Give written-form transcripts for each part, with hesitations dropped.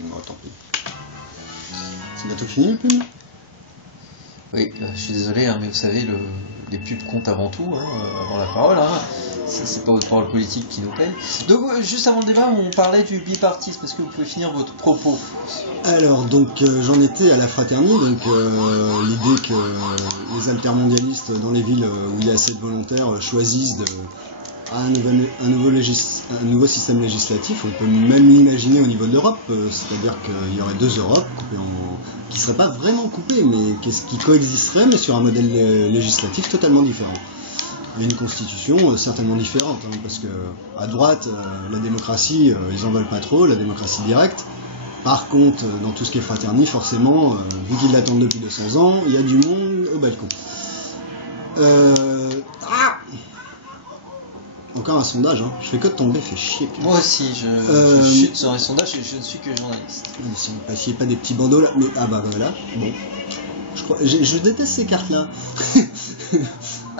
Non, tant pis. C'est bientôt fini le pub? Oui, je suis désolé, hein, mais vous savez, les pubs comptent avant tout, avant la parole. Hein. C'est pas votre parole politique qui nous paye. Donc, juste avant le débat, on parlait du bipartisme. Est-ce que vous pouvez finir votre propos? Alors, donc, j'en étais à la Fraternité, donc l'idée que les altermondialistes dans les villes où il y a assez de volontaires choisissent un nouveau système législatif. On peut même l'imaginer au niveau de l'Europe, c'est-à-dire qu'il y aurait deux Europes qui ne seraient pas vraiment coupées, mais qui coexisteraient, mais sur un modèle législatif totalement différent. Et une constitution certainement différente, hein, parce que à droite, la démocratie, ils en veulent pas trop, la démocratie directe. Par contre, dans tout ce qui est fraternité, forcément, vu qu'ils l'attendent depuis 200 ans, il y a du monde au balcon. Encore un sondage, hein. Je fais que de tomber, fait chier. Moi aussi, je chute sur un sondage et je ne suis que journaliste. Si vous passiez pas des petits bandeaux là, mais ah bah voilà, bon. Je déteste ces cartes-là.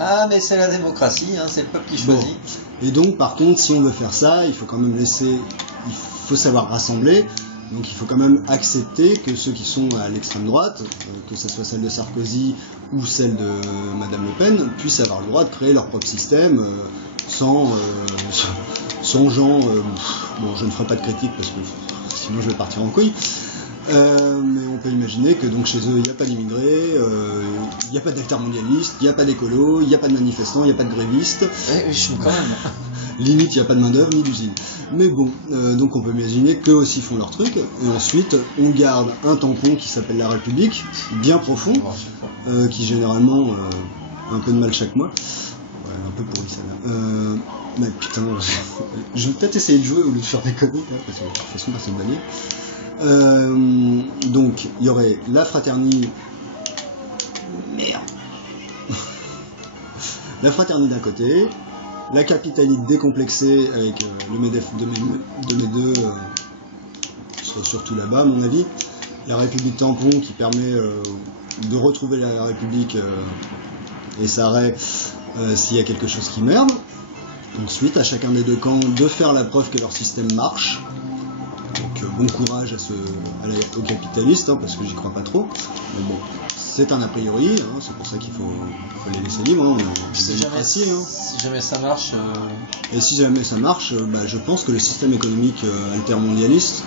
Ah, mais c'est la démocratie, hein, c'est le peuple qui choisit. Bon. Et donc, par contre, si on veut faire ça, il faut quand même il faut savoir rassembler. Donc il faut quand même accepter que ceux qui sont à l'extrême droite, que ce soit celle de Sarkozy ou celle de Madame Le Pen, puissent avoir le droit de créer leur propre système sans gens... bon, je ne ferai pas de critique parce que sinon je vais partir en couille. Mais on peut imaginer que donc chez eux, il n'y a pas d'immigrés, il n'y a pas d'altermondialistes, il n'y a pas d'écolos, il n'y a pas de manifestants, il n'y a pas de grévistes. Je suis quand même... Limite, il n'y a pas de main-d'œuvre ni d'usine. Mais bon, donc on peut imaginer qu'eux aussi font leur truc. Et ensuite, on garde un tampon qui s'appelle la République, bien profond, qui généralement un peu de mal chaque mois. Ouais, un peu pourri ça là. Mais putain, je vais peut-être essayer de jouer au lieu de faire des conneries, hein, parce que de toute façon, personne ne va lire. Donc, il y aurait la Fraternité. Merde. La Fraternité d'un côté. La capitaliste décomplexée avec le MEDEF de mes deux serait surtout là-bas à mon avis. La République tampon qui permet de retrouver la République et sa raie s'il y a quelque chose qui merde. Ensuite, à chacun des deux camps de faire la preuve que leur système marche. Donc bon courage aux capitalistes, hein, parce que j'y crois pas trop. Mais bon, c'est un a priori, hein, c'est pour ça qu'il faut les laisser libres. Hein, si jamais ça marche... Et si jamais ça marche, je pense que le système économique altermondialiste,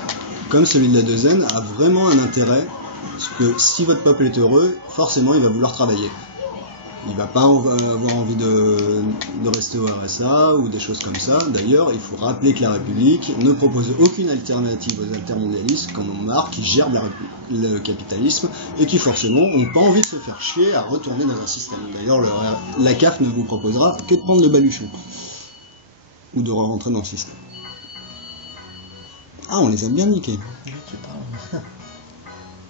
comme celui de la Deuxième, a vraiment un intérêt, parce que si votre peuple est heureux, forcément il va vouloir travailler. Il va pas avoir envie de rester au RSA ou des choses comme ça. D'ailleurs, il faut rappeler que la République ne propose aucune alternative aux altermondialistes qui en ont marre, qui gèrent le capitalisme et qui forcément n'ont pas envie de se faire chier à retourner dans un système. D'ailleurs, la CAF ne vous proposera que de prendre le baluchon ou de rentrer dans le système. Ah, on les a bien niqués.